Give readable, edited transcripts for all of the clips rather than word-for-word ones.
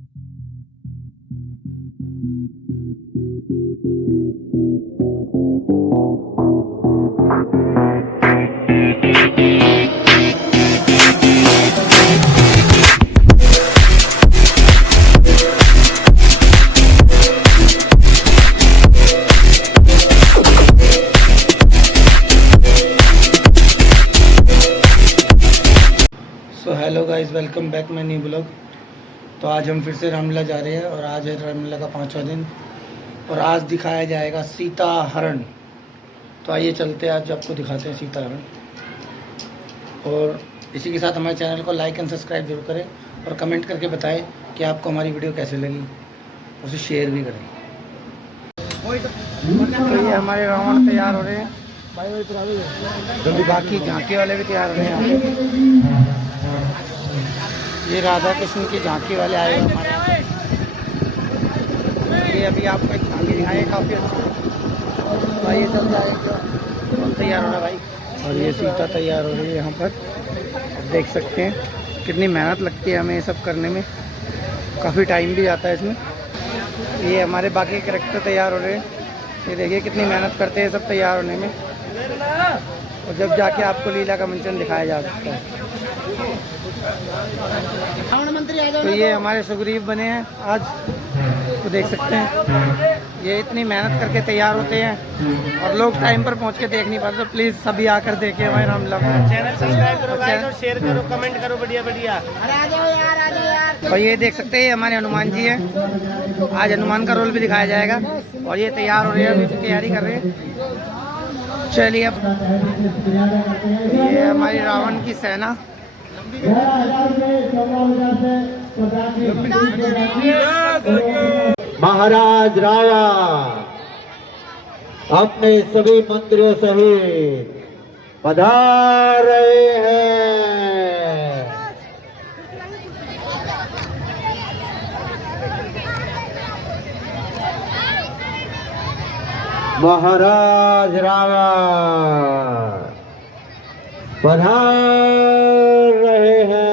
So hello guys, welcome back my new blog. तो आज हम फिर से रामलीला जा रहे हैं और आज है रामलीला का 5वां दिन और आज दिखाया जाएगा सीता हरण। तो आइए चलते हैं, आज आपको दिखाते हैं सीता हरण। और इसी के साथ हमारे चैनल को लाइक एंड सब्सक्राइब जरूर करें और कमेंट करके बताएं कि आपको हमारी वीडियो कैसे लगी, उसे शेयर भी करें। तो ये हमारे रावण तैयार हो रहे हैं, बाकी झांकी वाले भी तैयार हो रहे हैं। ये राधा कृष्ण की झांकी वाले आए हैं हमारे यहाँ। ये अभी आपको एक झांकी दिखाए, काफ़ी अच्छा भाई। ये चल जाएगा, तैयार हो रहा भाई। और ये सीता तैयार हो रही है यहाँ पर, देख सकते हैं कितनी मेहनत लगती है हमें ये सब करने में, काफ़ी टाइम भी जाता है इसमें। ये हमारे बाकी कैरेक्टर तैयार हो रहे हैं, ये देखिए कितनी मेहनत करते हैं सब तैयार होने में, और जब जाके आपको लीला का मंचन दिखाया जा सकता है। तो ये हमारे सुग्रीव बने हैं आज, तो देख सकते हैं ये इतनी मेहनत करके तैयार होते हैं और लोग टाइम पर पहुंच के देख नहीं पाते। तो प्लीज़ सभी आकर देखें हमारे रामलीला को। चैनल सब्सक्राइब करो, लाइक और शेयर करो, कमेंट करो, बढ़िया बढ़िया। और ये देख सकते हैं हमारे हनुमान जी हैं, आज हनुमान का रोल भी दिखाया जाएगा। और ये तैयार हो रहे हैं, अभी तैयारी कर रहे हैं। चलिए अब ये हमारी रावण की सेना। महाराज रावण अपने सभी मंत्रियों सहित पधार रहे हैं। महाराज रावण पधार रहे हैं।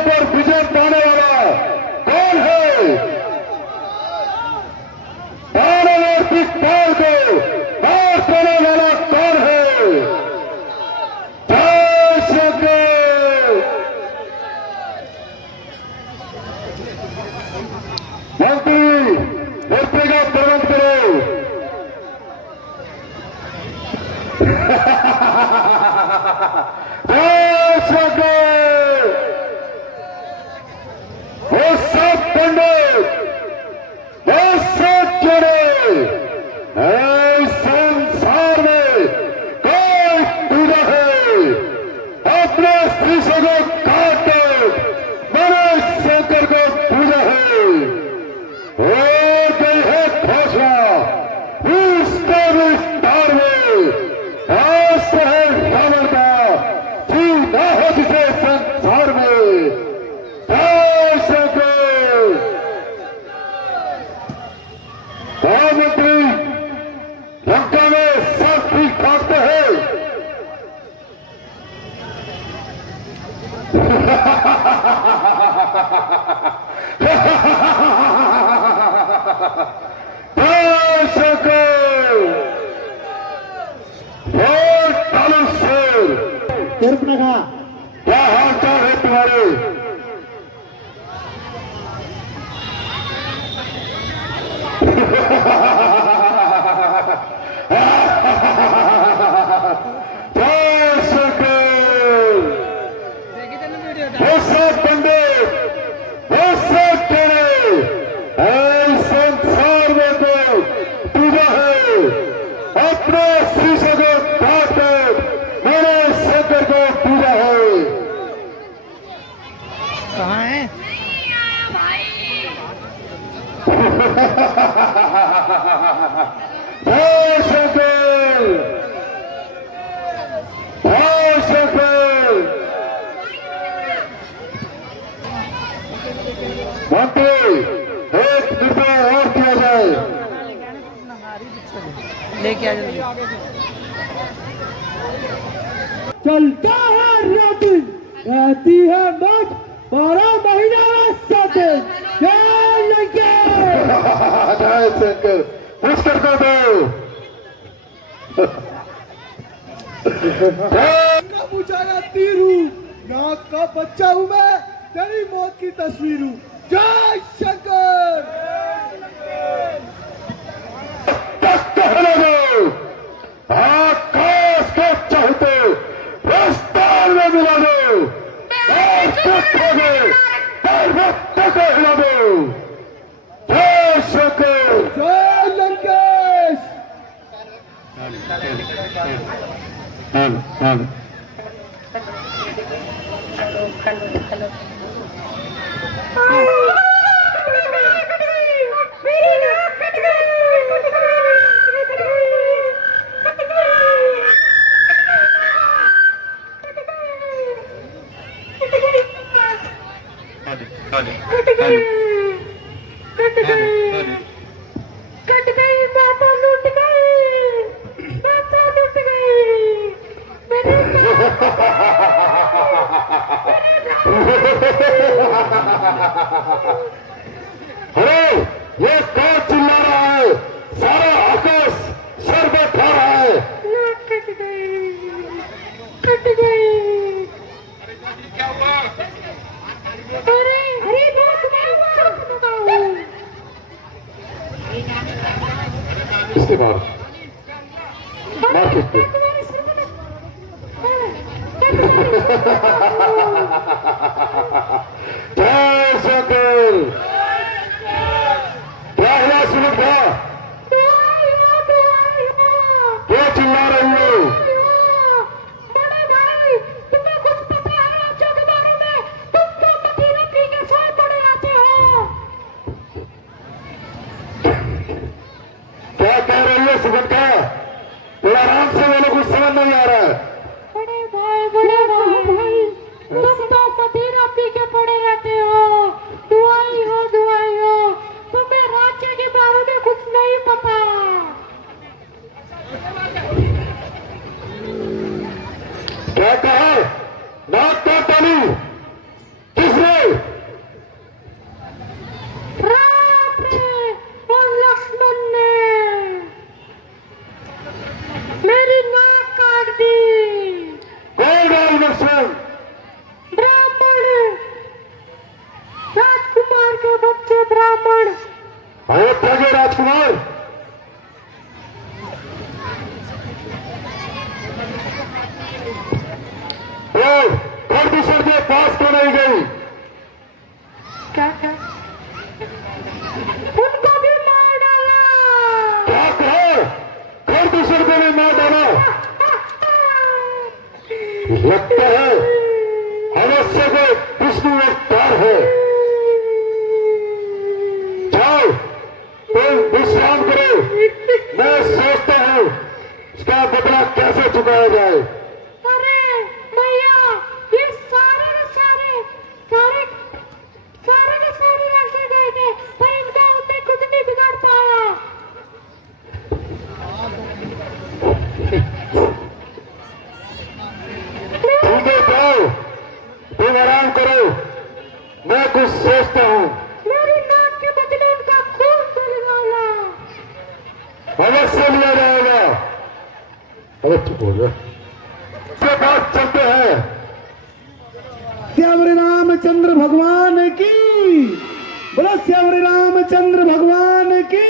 पर विजय पाने वाला कौन है? दानव की पाल को पार करने वाला कौन है? जय शंकर। मंत्री मूर्ति का तुरंत करो। जय शंकर। वो सब पंडित, वो सब जोड़े, संसार में कोई पूजा है अपने शीशे को काट कर मनुष्य शंकर को पूजा है। हो गई है घोषणा इसके विस्तार में, दास है रावण का जीना है जिसे संसार में। जय शंकर। क्या हाल चाल है तुम्हारे? बंदे ऐसे तेरे संसार में तो पूजा है अपने शीशे को काट कर मेरे शंकर को पूजा है। कहाँ है? जय शंकर, जय शंकर। मंत्री एक रुपया और दिया जाए। लेके आ जल्दी। चलता है रात रहती है मौत 12 महीना में 7 दिन। जय शंकर। जय शंकर, पुष्कर को दो। का पूछागा तीर हूँ, नाक का बच्चा हूँ मैं, तेरी मौत की तस्वीर हूँ। जय शंकर। कहने दो, आकाश के चाहते रफ्तार में मिला दो, और चुपके पर्वत तक हिला दो। जय शंकर। जय लंकेश। कट गई माता, लूट गई माता, लूट गई अरे ये कौन चिल्ला रहा है? सारा आकाश सर पे खा रहा है। कट गई, कट गई। अरे अरे बात में इसके बाद मार किसको? जय शंकर। क्या हुआ सुनता? क्या चिल्ला रही हो? बड़े भाई, तुम्हें कुछ पता है राज्यों के बारे में? तुम तो मदीना पी के सोए पड़े रहते हो। क्या कह रही है सुगंधा? थोड़ा आराम से बोलो, कुछ समझ नहीं आ रहा है। बड़े भाई, तुम तो मदीना पी के पड़े रहते हो। दुआई हो, तुम्हें राज्य के बारे में कुछ नहीं पता। क्या कहा? नाक का तालू किसने? राम ने और लक्ष्मण ने मेरी नाक काट दी। कौन है लक्ष्मण? ब्राह्मण, राजकुमार के बच्चे ब्राह्मण। अयोध्या के राजकुमार। प्रदूषण के पास तो नहीं गई? क्या उनको भी मार डाला। क्या कहा? प्रदूषण को भी मार डाला? लगता है अवश्य को विष्णु अवतार है। जाओ तुम विश्राम करो, मैं सोचता हूँ इसका बदला कैसे चुकाया जाए। अरे भैया, ये सारे के सारे ऐसे गए थे, पर इनका हमने कुछ नहीं बिगाड़ पाया। ठीक है, जाओ तुम आराम करो, मैं कुछ सोचता हूँ। मेरी अवश्य लिया जाएगा। अरे चुप हो गया। उसके बाद चलते हैं श्याम रामचंद्र भगवान की, बोलो श्याम रामचंद्र भगवान की।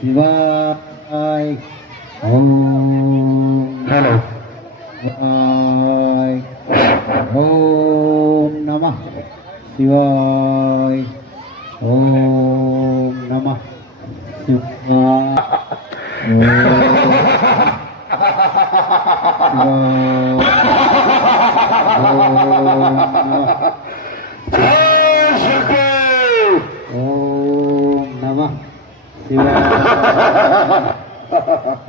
शिवाय ओम हेलो शिवाय ओम नमः शिवाय ओम नमः शिवाय ओम नमः शिवाय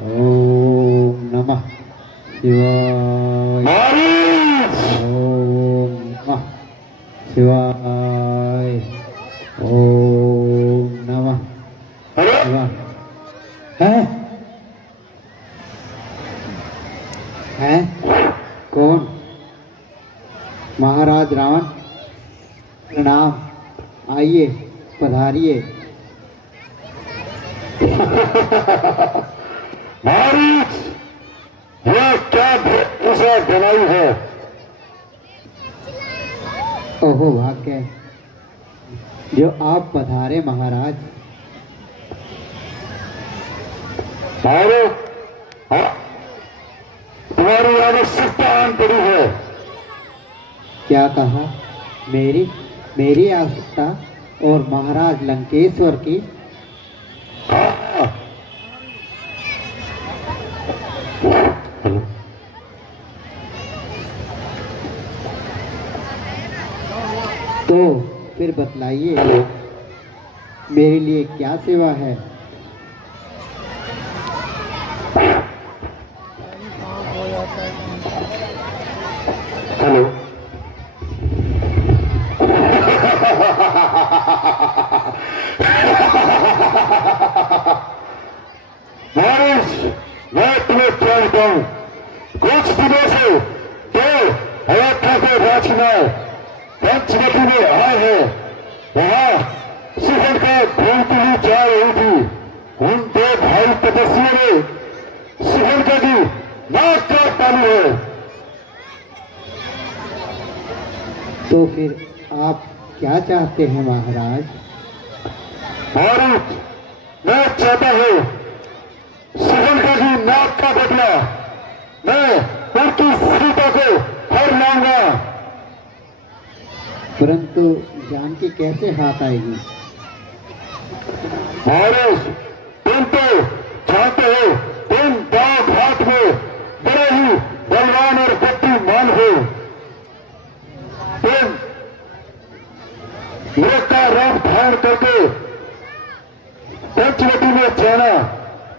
ओम नमः शिवाय ओम नमः शिवाय ओम नमः शिवाय है कौन? महाराज रावण प्रणाम। आइए पधारिए। महाराज, यह क्या भेषभूषा बनाई है? ओहो भाग्य जो आप पधारे महाराज। अरे हाँ, तुम्हारी आवश्यकता आन पड़ी है। क्या कहा? मेरी आवश्यकता और महाराज लंकेश्वर की? हाँ। तो फिर बतलाइए मेरे लिए क्या सेवा है? हेलो। महाराज, मैं तुम्हें क्या बताऊं? कुछ दिनों से दो अयोध्या के राजकुमार पंचवटी में आए हैं। वहां सुहन का घूमती हुई जा रही थी। उन दो भाई तपस्वियों ने सुहन का भी नाक काट डाली है। तो फिर आप क्या चाहते हैं महाराज? महाराज, मैं चाहता हूं सुहन का भी नाक का बदला मैं उनकी सीता को हर लाऊंगा। परंतु जानकी कैसे हाथ आएगी? महाराज, तुम तो जानते हो तुम गांव घाट में बड़े ही बलवान और बुद्धिमान हो। तुम मेरे का रंग धारण करके पंचवटी में जाना।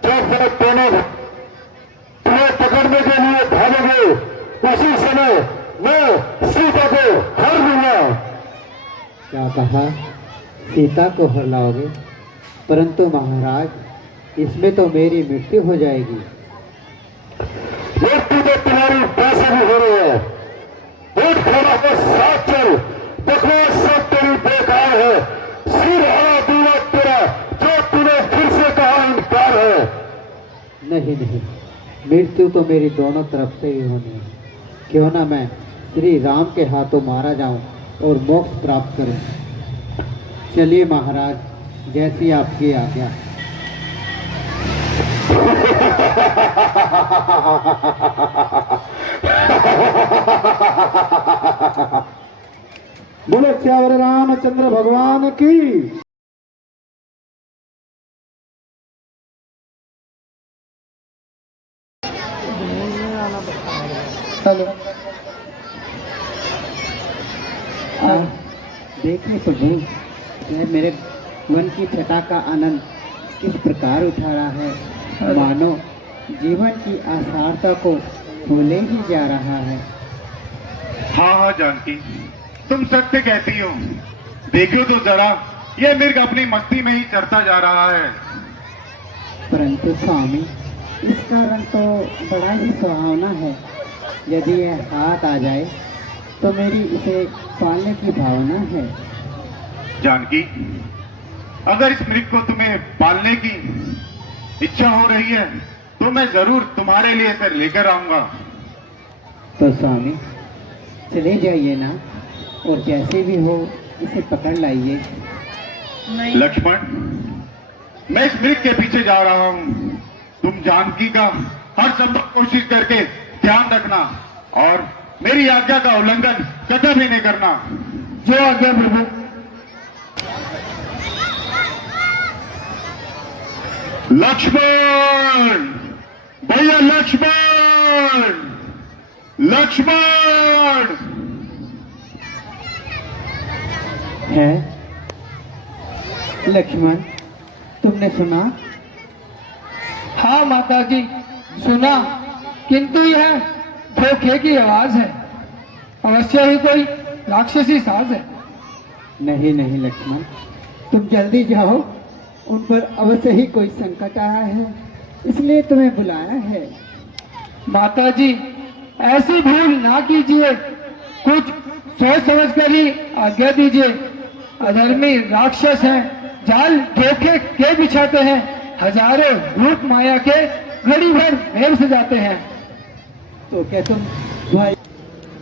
जब वह दोनों तुम्हें पकड़ने के लिए भागोगे, उसी समय मैं सीता को हर लूंगा। क्या कहा? सीता को हर लाओगे? परंतु महाराज इसमें तो मेरी मृत्यु हो जाएगी। मृत्यु तो तुम्हारी वैसे भी हो रही है। उठ खड़ा हो, साथ चल। बकवास सब तेरी बेकार है। सिर हरा दूंगा तेरा, जो तूने फिर से कहा इनकार है। नहीं नहीं, मृत्यु तो मेरी दोनों तरफ से ही होनी है। क्यों ना मैं श्री राम के हाथों मारा जाऊं और मोक्ष प्राप्त करूं। चलिए महाराज, जैसी आपकी आज्ञा। बोले श्यावर रामचंद्र भगवान की। हेलो। देखिए प्रभु, यह मेरे मन की छटा का आनंद किस प्रकार उठा रहा है, मानो जीवन की आसारता को भूले ही जा रहा है। हाँ हाँ जानकी, तुम सत्य कहती हो। देखो तो जरा, ये मिर्ग अपनी मस्ती में ही चढ़ता जा रहा है। परंतु स्वामी, इसका रंग तो बड़ा ही सुहावना है। यदि यह हाथ आ जाए तो मेरी इसे पालने की भावना है। जानकी, अगर इस मृग को तुम्हें पालने की इच्छा हो रही है तो मैं जरूर तुम्हारे लिए इसे लेकर आऊंगा। तो स्वामी चले जाइए ना, और जैसे भी हो इसे पकड़ लाइए। लक्ष्मण, मैं इस मृग के पीछे जा रहा हूं। तुम जानकी का हर संभव कोशिश करके ध्यान रखना और मेरी आज्ञा का उल्लंघन कतई भी नहीं करना। जो आज्ञा प्रभु। लक्ष्मण, भैया लक्ष्मण, लक्ष्मण। है लक्ष्मण, तुमने सुना? हाँ माता जी, सुना, किंतु यह धोखे की आवाज है। अवश्य ही कोई राक्षसी साज है। नहीं नहीं लक्ष्मण, तुम जल्दी जाओ। उन पर अवश्य ही कोई संकट आया है, इसलिए तुम्हें बुलाया है। माता जी, ऐसी भूल ना कीजिए। कुछ सोच समझ कर ही आज्ञा दीजिए। अधर्मी राक्षस हैं, जाल धोखे के बिछाते हैं, हजारों रूप माया के घड़ी भर मेल से जाते हैं। तो क्या तुम भाई?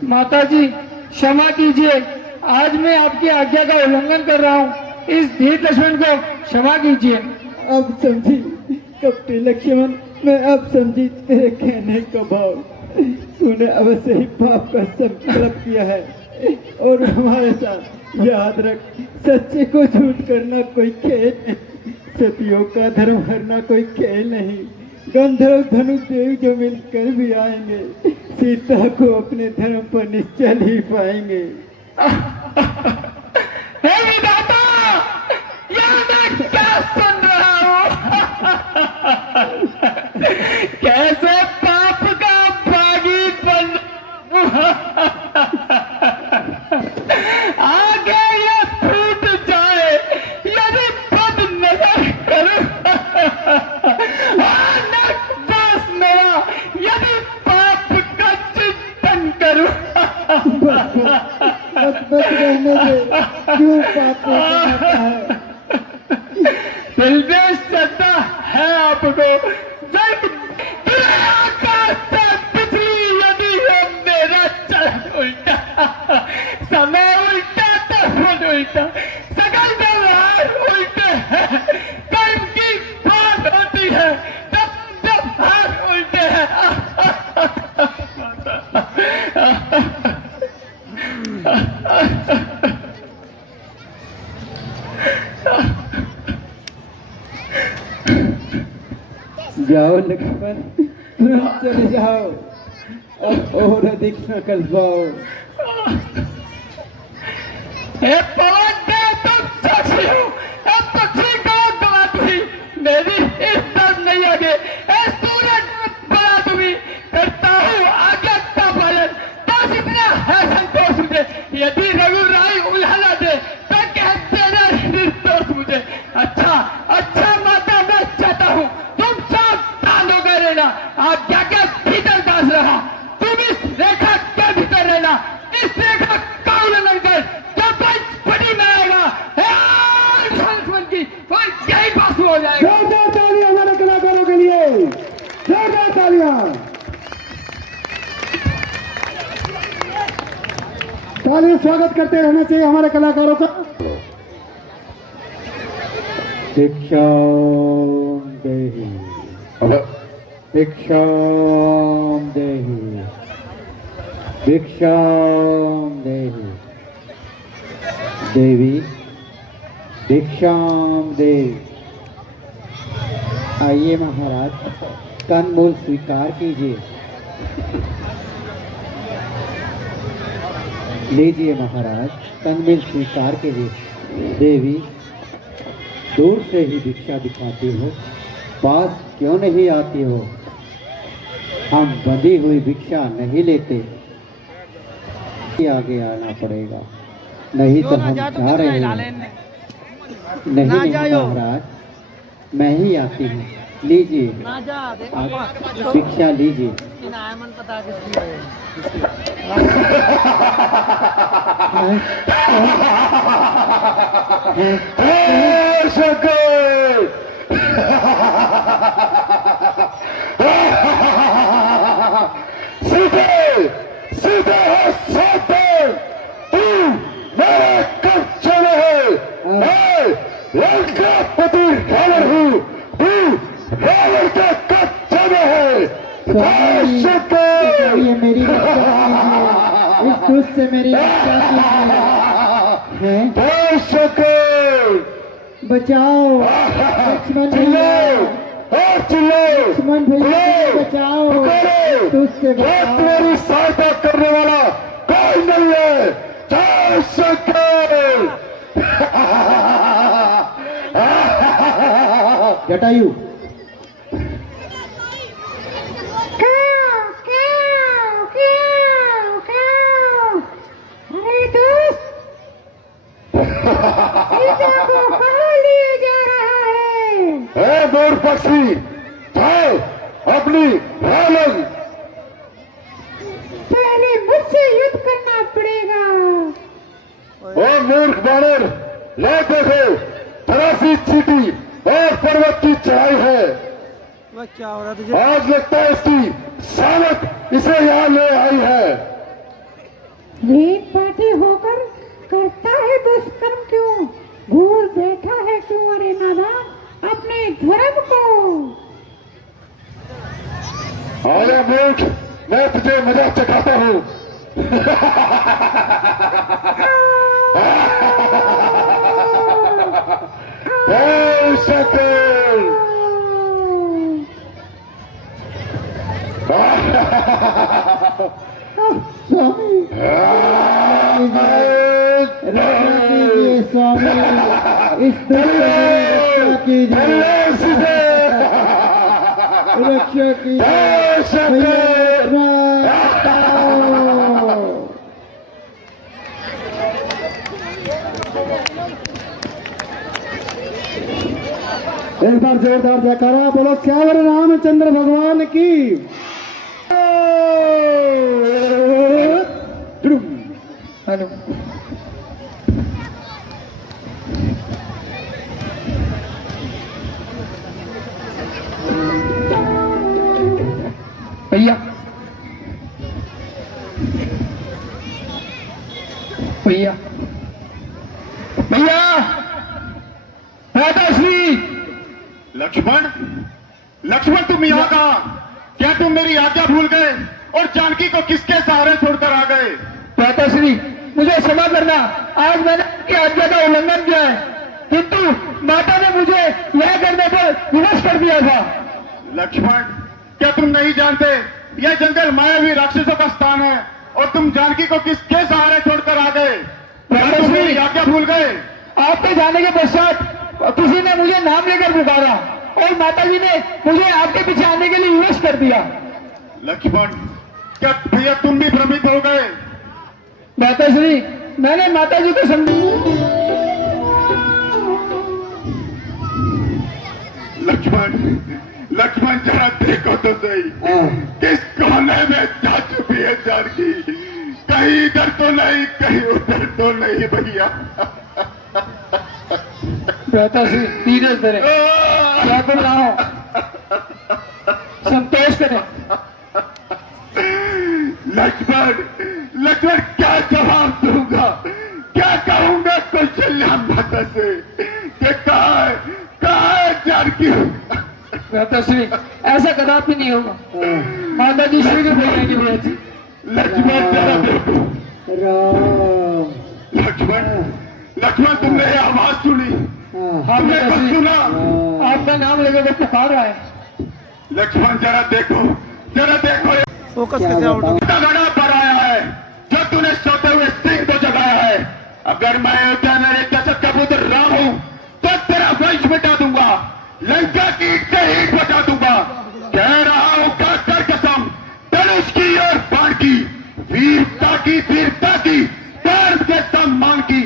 माता जी क्षमा कीजिए, आज मैं आपकी आज्ञा का उल्लंघन कर रहा हूँ, इस धीर लक्ष्मण को क्षमा कीजिए। अब समझी कपटी लक्ष्मण, मैं अब समझी तेरे कहने का भाव। तूने अवश्य ही पाप का संकल्प किया है और हमारे साथ। याद रख, सच्चे को झूठ करना कोई खेल नहीं, सतियों का धर्म हरना कोई खेल नहीं। गंधर्व धनु देव जो मिलकर भी आएंगे, सीता को अपने धर्म पर निश्चल ही पाएंगे। हे विधाता, यह मैं क्या सुन रहा हूँ? कैसे पाप का बागी बन आगे ये फूट जाए यदि बद नजर करूं, बस मेरा यदि पाप का चिंतन करूं। बस रहने दे, क्यों पाप करता है? दिल में श्रद्धा है आपको, जब आकाश से बिजली यदि है मेरा चल उल्टा, समय उल्टा तो खुद उल्टा, सकल व्यवहार उल्टे हैं, कर्म की बात होती है जब जब हाथ उल्टे हैं। जाओ लक्ष्मण, तुरंत चले जाओ और अधिक न कल्पाओ। हे पवन देव, तुम साक्षी हो, अब पक्षी को दबा दूंगी, मेरी इज्जत नहीं आगे। हे सूरज बना दूंगी, करता हूँ आज्ञा का पालन, बस इतना है संतोष मुझे। यदि रघुराई उल्हाना दे तो कह देना निर्दोष मुझे। अच्छा अच्छा माता, मैं चाहता हूँ तुम सावधान हो गए रहना, आज्ञा के भीतर दास रहा, तुम इस रेखा के भीतर रहना, इस रेखा का उल्लंघन कर जब बड़ी में आएगा लक्ष्मण की और यही पास हो जाएगा। जोरदार तालियां हमारे कलाकारों के लिए, जोरदार तालियां। तालियां स्वागत करते रहना चाहिए हमारे कलाकारों का। भिक्षाम देहि, भिक्षाम देहि, भिक्षाम देहि। देवी भिक्षाम देवी। आइए महाराज, कंदमूल स्वीकार कीजिए। लीजिए महाराज, कंदमूल स्वीकार कीजिए। देवी, दूर से ही भिक्षा दिखाती हो, पास क्यों नहीं आती हो? हम बंधी हुई भिक्षा नहीं लेते, आगे आना पड़ेगा, नहीं तो हम जा रहे हैं। नहीं नहीं महाराज, मैं ही आती हूँ, लीजिए भिक्षा लीजिए। सीधे सीधे सावधान, तू मेरे कब्जे में है। मैं लंकापति रावण हूँ, तू रावण के कब्जे में है। ये मेरी इस दुष्ट से मेरी रक्षा कीजिए। बचाओ लक्ष्मण भैया, लक्ष्मण भैया बचाओ, तुझसे बचाओ। मेरी सहायता करने वाला कोई नहीं है। जय शंकर। जटायु, अरे दोस्त, सीता को कहाँ लिए जा रहा है? दूर पक्षी, जाओ अपनी रालंग। पहले मुझसे युद्ध करना पड़ेगा। ओ मूर्ख बानर, ले देखो 83 चीटी और पर्वत की चढ़ाई है। वह क्या हो रहा है तुझे? आज लगता है इसकी सालत इसे यहाँ ले आई है। एक पार्टी होकर करता है दुष्कर्म क्यों? भूल बैठा है क्यों अरे नादान अपने धर्म को? अरे मूर्ख, मैं तुझे मजाक चखाता हूँ। जय शंकर। स्वामी स्वामी इस रक्षा कीजिए, रक्षा कीजिए। एक बार जोरदार जयकारा बोलो श्यावर रामचंद्र भगवान की। हेलो भैया भैया भैया श्री लक्ष्मण, लक्ष्मण तुम यहाँ कहा? क्या तुम मेरी आज्ञा भूल गए और जानकी को किसके सहारे छोड़कर आ गए? श्री मुझे क्षमा करना, आज मैंने आपकी आज्ञा का उल्लंघन किया है, किंतु माता ने मुझे यह करने पर विवश कर दिया था। लक्ष्मण, क्या तुम नहीं जानते यह जंगल मायावी राक्षसों का स्थान है और तुम जानकी को किसके सहारे छोड़कर आ गए? क्या तुम मेरी आज्ञा भूल गए? आपके जाने के पश्चात किसी ने मुझे नाम लेकर पुकारा और माताजी ने मुझे आपके पीछे आने के लिए विवश कर दिया। लक्ष्मण, क्या भैया तुम भी भ्रमित हो गए? माताश्री, मैंने माताजी को लक्ष्मण, लक्ष्मण जरा देखो तो सही, किस कोने में जा चुकी है जानकी? कहीं इधर तो नहीं, कहीं उधर तो नहीं भैया। माताश्री धीरज धरे, व्याकुल ना हो, संतोष करें। लक्ष्मण, लक्ष्मण क्या जवाब दूंगा, क्या कहूंगा कौशल्या माता से कि कहाँ है जानकी? माताश्री ऐसा कदापि नहीं होगा, माताजी शीघ्र बोलेंगे भैया जी। लक्ष्मण जरा देखो। राम लक्ष्मण, लक्ष्मण तुमने ये आवाज सुनी? हाँ तुमने कुछ माताश्री, सुना? आपका नाम लेकर वो पुकार रहा है। लक्ष्मण जरा देखो, जरा देखो, फोकस कैसे आउट हो गया? घड़ा पर आया है जो तूने सोते हुए सिंह को जगाया है। अगर मैं अयोध्या नरेश दशरथ का पुत्र राम हूं तो तेरा वंश मिटा दूंगा, लंका की ईंट से ईंट बचा दूंगा। कह रहा हूं कर कसम, धनुष की और बाण की, वीरता की धर्म के सम्मान की,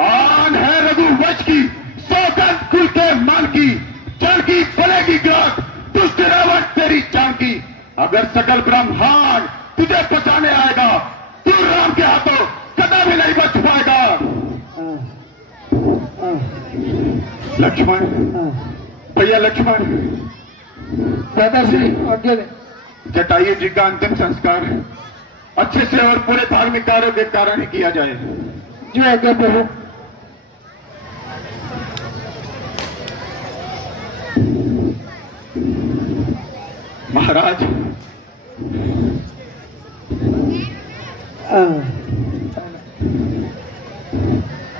आन है रघुवंश की, सौगंध कुल के मान की, जल की फलेगी ग्रास, दुष्ट रावण तेरी जान की। अगर सकल ब्रह्मांड तुझे बचाने आएगा, तू राम के हाथों कभी नहीं बच पाएगा। लक्ष्मण, भैया लक्ष्मण, माताश्री आज्ञा दें। जटायु जी का अंतिम संस्कार अच्छे से और पूरे धार्मिक कार्यों के कारण ही किया जाए। जो आज्ञा प्रभु। महाराज,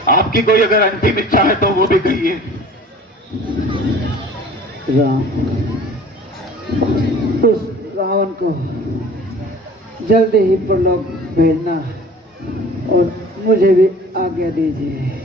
आपकी कोई अगर अंतिम इच्छा है तो वो भी कहिए। राम, उस रावण को जल्दी ही परलोक भेजना और मुझे भी आज्ञा दीजिए।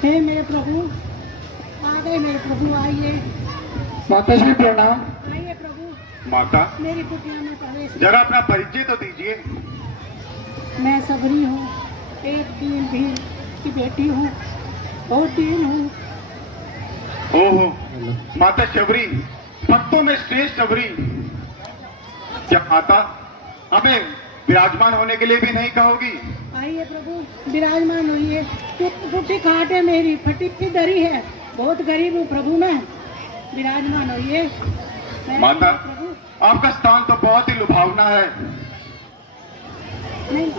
हे मेरे प्रभु, आ गए मेरे प्रभु, आइए माता श्री प्रणाम। आइए प्रभु, माता मेरी कुटिया में प्रवेश। जरा अपना परिचय तो दीजिए। मैं सबरी हूँ, एक दीन भील की बेटी हूँ, बहुत दीन हूँ। ओहो, माता शबरी, भक्तों में श्रेष्ठ शबरी। क्या माता हमें विराजमान होने के लिए भी नहीं कहोगी? आइए प्रभु, विराजमान होइए। टूटी खाट है मेरी, फटी की दरी है, बहुत गरीब हूँ प्रभु मैं, विराजमान होइए। माता प्रभु आपका स्थान तो बहुत ही लुभावना है। नहीं,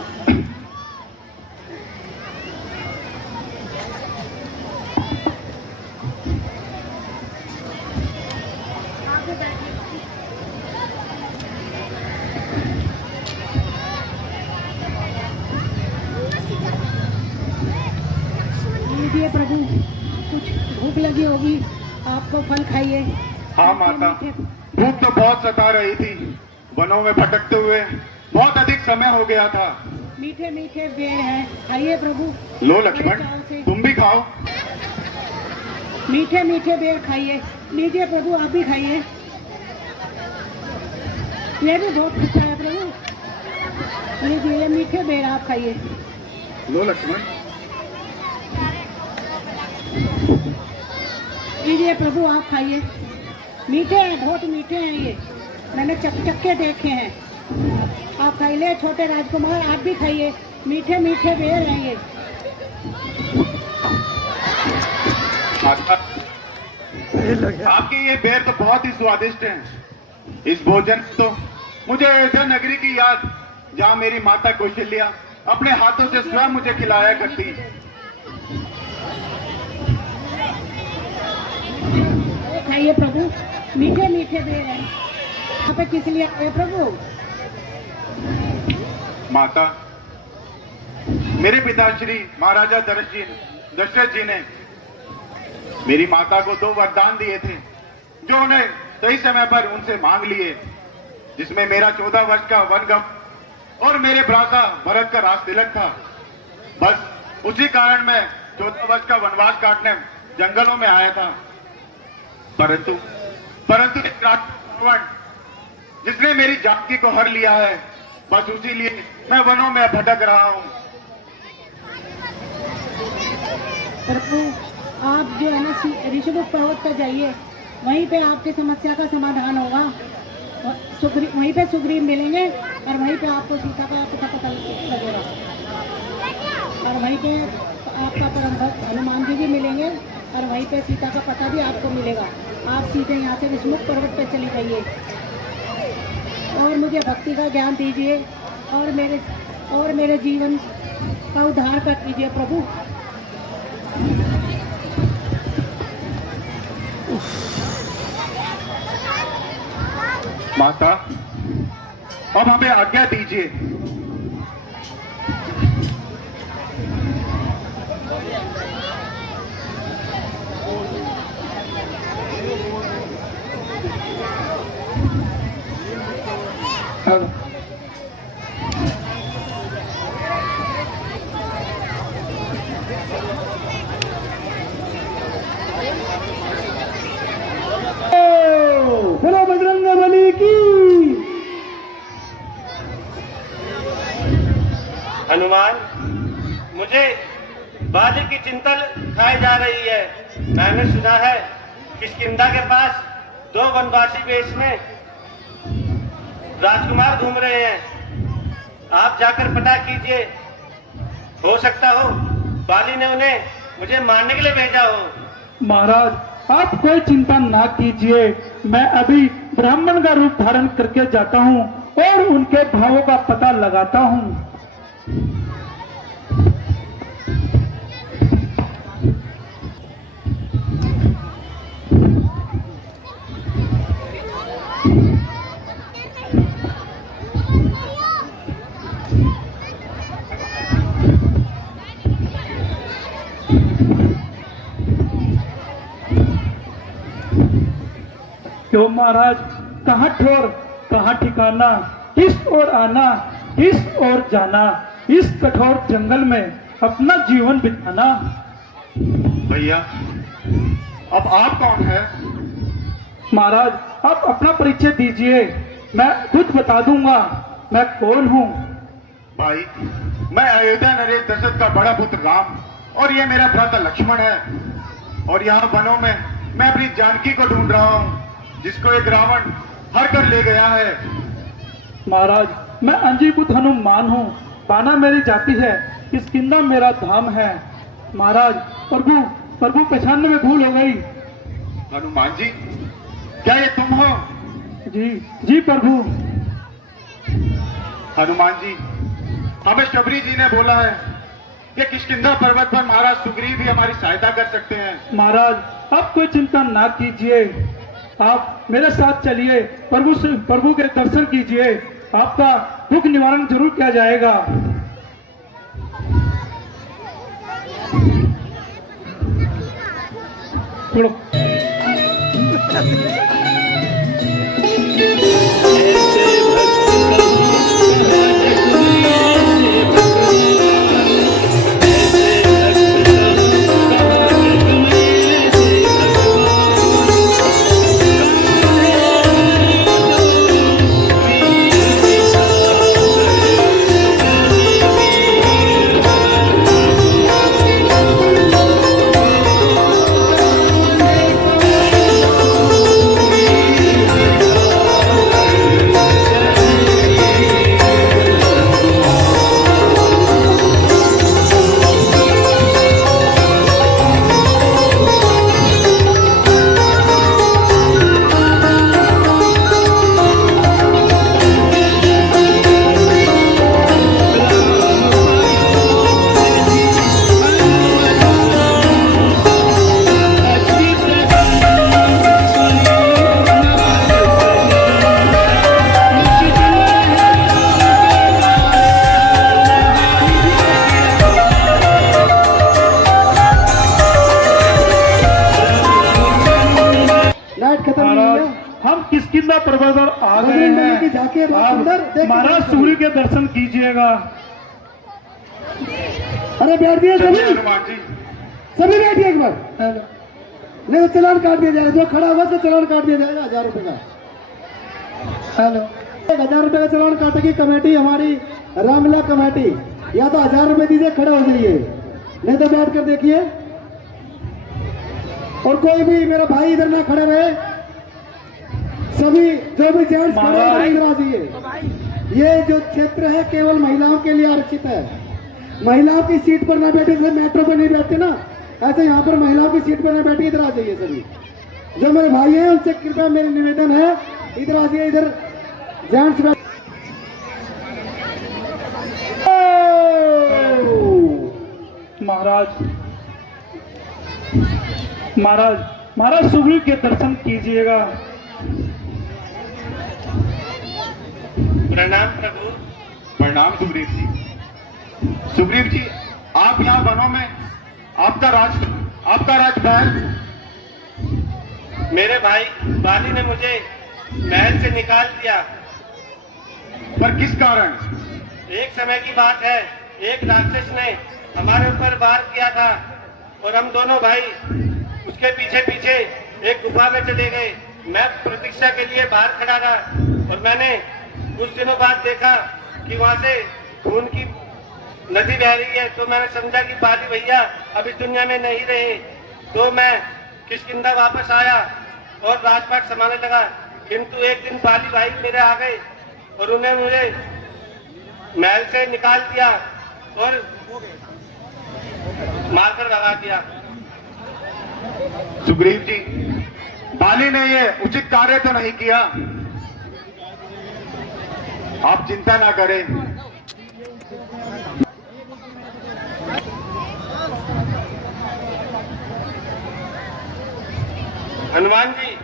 लीजिए प्रभु, कुछ भूख लगी होगी, आपको फल खाइए। हाँ माता, भूख तो बहुत सता रही थी। वनों में भटकते हुए बहुत अधिक समय हो गया था। मीठे मीठे बेर हैं, खाइए प्रभु। लो लक्ष्मण, तुम भी खाओ। मीठे मीठे बेर खाइए। लीजिए प्रभु, आप भी खाइए। ये भी बहुत खट्टा है प्रभु। लीजिए, ये मीठे बेर आप खाइए। लो लक्ष्मण। लीजिए प्रभु, आप खाइए। मीठे हैं, बहुत मीठे हैं ये, मैंने चक्के देखे हैं। आप खाइए छोटे राजकुमार, आप भी खाइए। मीठे मीठे बेर हैं ये। माता, आपके ये बेर तो बहुत ही स्वादिष्ट हैं। इस भोजन तो मुझे अयोध्या नगरी की याद, जहाँ मेरी माता कौशल्या अपने हाथों से स्वयं मुझे खिलाया करती। खाइए प्रभु, मीठे मीठे बेर हैं। यहाँ पे किस लिए आए प्रभु? माता, मेरे पिताश्री महाराजा दशरथ जी ने मेरी माता को 2 वरदान दिए थे, जो उन्हें सही समय पर उनसे मांग लिए, जिसमें मेरा 14 वर्ष का वनगम और मेरे भ्राता भरत का राज तिलक था। बस उसी कारण मैं 14 वर्ष का वनवास काटने जंगलों में आया था। परंतु एक रावण जिसने मेरी जानकी को हर लिया है, बस उसी लिए मैं वनों में भटक रहा हूँ। प्रभु, आप जो है ना ऋषिमुख पर्वत पर जाइए, वहीं पे आपकी समस्या का समाधान होगा। वहीं पे सुग्रीव मिलेंगे और वहीं पे आपको सीता का पता लगेगा। और वहीं पे आपका परम भक्त हनुमान जी भी मिलेंगे और वहीं पे सीता का पता भी आपको मिलेगा। आप सीधे यहाँ से ऋषिमुख पर्वत पे चली जाइए और मुझे भक्ति का ज्ञान दीजिए और मेरे जीवन का उद्धार कर दीजिए प्रभु। माता, अब हमें आज्ञा दीजिए। बोलो बजरंग बली की। हनुमान, मुझे बादल की चिंता खाई जा रही है। मैंने सुना है किष्किंधा के पास 2 वनवासी वेश में राजकुमार घूम रहे हैं। आप जाकर पता कीजिए, हो सकता हो बाली ने उन्हें मुझे मारने के लिए भेजा हो। महाराज, आप कोई चिंता ना कीजिए, मैं अभी ब्राह्मण का रूप धारण करके जाता हूँ और उनके भावों का पता लगाता हूँ। क्यों महाराज, कहाँ ठोर कहाँ ठिकाना, किस ओर आना किस ओर जाना, इस कठोर जंगल में अपना जीवन बिताना। भैया, अब आप कौन है? महाराज आप अपना परिचय दीजिए, मैं खुद बता दूंगा मैं कौन हूँ। भाई, मैं अयोध्या नरेश दशरथ का बड़ा पुत्र राम और ये मेरा भ्राता लक्ष्मण है। और यहाँ वनों में मैं अपनी जानकी को ढूंढ रहा हूँ, जिसको एक रावण हर कर ले गया है। महाराज मैं अंजीपुत हनुमान हूँ, बाना मेरी जाति है, किष्किंधा मेरा धाम है। महाराज प्रभु प्रभु पहचानने में भूल हो गई। हनुमान जी, क्या ये तुम हो? जी जी प्रभु। हनुमान जी, हमें शबरी जी ने बोला है कि किष्किंधा पर्वत पर महाराज सुग्रीव भी हमारी सहायता कर सकते हैं। महाराज आप कोई चिंता ना कीजिए, आप मेरे साथ चलिए, प्रभु के दर्शन कीजिए, आपका दुख निवारण जरूर किया जाएगा। चलो। हम किष्किंधा पर्वत पर आ गए हैं, जाके आप महाराज सूर्य के दर्शन कीजिएगा। अरे बैठ दिए चलिए सभी, हनुमान जी। सभी बैठिए एक बार, नहीं तो चलान काट दिया जाएगा, जो खड़ा हुआ तो चलान काट दिया जाएगा 1000 रुपए का। हेलो, 1000 रुपए का चलान काटेगी कमेटी, हमारी रामलीला कमेटी। या तो 1000 रुपए दीजिए, खड़े हो जाइए, नहीं तो बैठ कर देखिए। और कोई भी मेरा भाई इधर ना खड़े रहे, सभी जो भी जेंट्स खड़े हैं इधर आ जाइए। ये जो क्षेत्र है केवल महिलाओं के लिए आरक्षित है। महिलाओं की सीट पर ना बैठे, जैसे मेट्रो पर नहीं बैठते ना, ऐसे यहाँ पर महिलाओं की सीट पर ना बैठे, इधर आ जाइए सभी। जो मेरे भाई हैं उनसे कृपया मेरी निवेदन है, इधर आ जाइए, इधर जेंट्स बैठ। महाराज महाराज महाराज सुग्रीव के दर्शन कीजिएगा। प्रणाम प्रभु। प्रणाम सुग्रीव जी। सुग्रीव जी, आप यहाँ वनों में आपका राजमहल। मेरे भाई बाली ने मुझे महल से निकाल दिया। पर किस कारण? एक समय की बात है, एक राक्षस ने हमारे ऊपर वार किया था और हम दोनों भाई उसके पीछे पीछे एक गुफा में चले गए। मैं प्रतीक्षा के लिए बाहर खड़ा रहा और मैंने कुछ दिनों बाद देखा कि वहां से खून की नदी बह रही है। तो मैंने समझा कि बाली भैया अब इस दुनिया में नहीं रहे। तो मैं किष्किंधा वापस आया और राजपाट संभालने लगा। किंतु एक दिन बाली भाई मेरे आ गए और उन्हें मुझे महल से निकाल दिया और मारकर भगा दिया। सुग्रीव जी, बाली ने ये उचित कार्य तो नहीं किया। आप चिंता ना करें। हनुमान जी,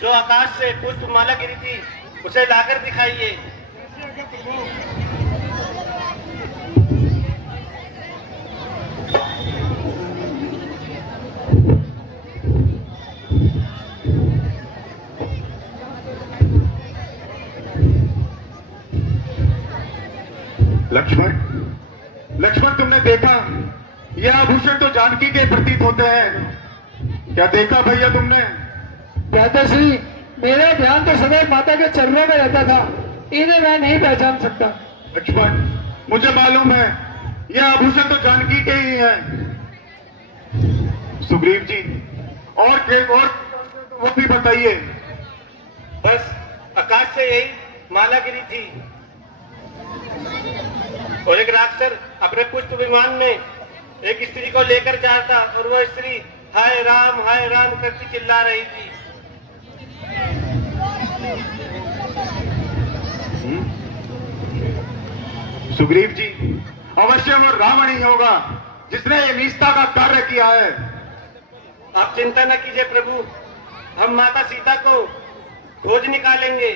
जो आकाश से पुष्पमाला गिरी थी उसे लाकर दिखाइए। लक्ष्मण, तुमने देखा ये आभूषण तो जानकी के प्रतीत होते हैं। क्या देखा भैया तुमने? दादाश्री, मेरा ध्यान तो सदैव माता के चरणों में रहता था, इन्हें मैं नहीं पहचान सकता। लक्ष्मण, मुझे मालूम है यह आभूषण तो जानकी के ही है। सुग्रीव जी, और वो भी बताइए। बस आकाश से यही माला गिरी थी और एक राक्षस अपने पुष्प विमान में एक स्त्री को लेकर जा रहा था और वह स्त्री हाय राम करती चिल्ला रही थी। सुग्रीव जी, अवश्य वो रावण ही होगा जिसने ये नीचता का कार्य किया है। आप चिंता न कीजिए प्रभु, हम माता सीता को खोज निकालेंगे।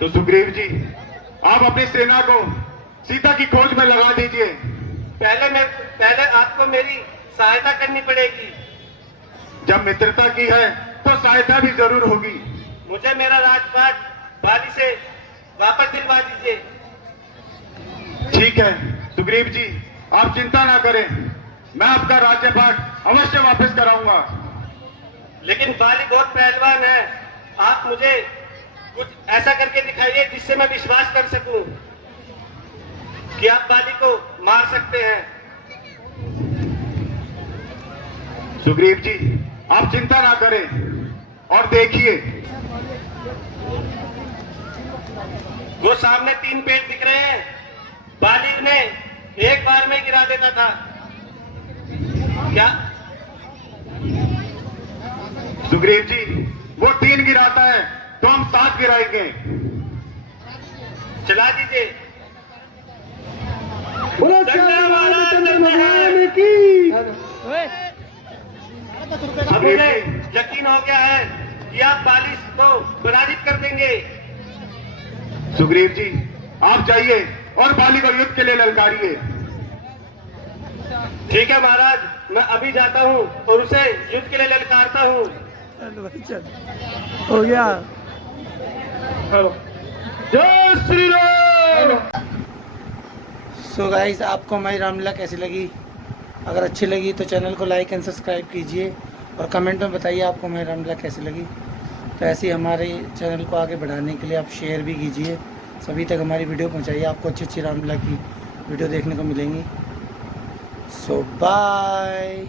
तो सुग्रीव जी, आप अपनी सेना को सीता की खोज में लगा दीजिए। पहले आपको मेरी सहायता करनी पड़ेगी। जब मित्रता की है तो सहायता भी जरूर होगी। मुझे मेरा राजपाट बाली से वापस दिलवा दीजिए। ठीक है सुग्रीव जी, आप चिंता ना करें, मैं आपका राज्यपाट अवश्य वापस कराऊंगा। लेकिन बाली बहुत पहलवान है, आप मुझे कुछ ऐसा करके दिखाइए जिससे मैं विश्वास कर सकूं कि आप बाली को मार सकते हैं। सुग्रीव जी, आप चिंता ना करें और देखिए, वो सामने 3 पेड़ दिख रहे हैं, बाली ने एक बार में गिरा देता था। क्या सुग्रीव जी, वो 3 गिराता है तो हम 7 गिराएंगे। चला दीजिए। बोलो रामचंद्र भगवान की। अब मुझे यकीन हो गया है कि आप बाली को पराजित कर देंगे। सुग्रीव जी, आप जाइए और बाली को युद्ध के लिए ललकारिए। ठीक है महाराज, मैं अभी जाता हूँ और उसे युद्ध के लिए ललकारता हूँ। चल भाई चल, हो गया। जय श्री राम। सो गाइस, आपको हमारी रामलीला कैसी लगी? अगर अच्छी लगी तो चैनल को लाइक एंड सब्सक्राइब कीजिए और कमेंट में बताइए आपको हमारी रामलीला कैसी लगी। तो ऐसे ही हमारे चैनल को आगे बढ़ाने के लिए आप शेयर भी कीजिए, सभी तक हमारी वीडियो पहुंचाइए। आपको अच्छी अच्छी रामलीला की वीडियो देखने को मिलेंगी। सो बाय।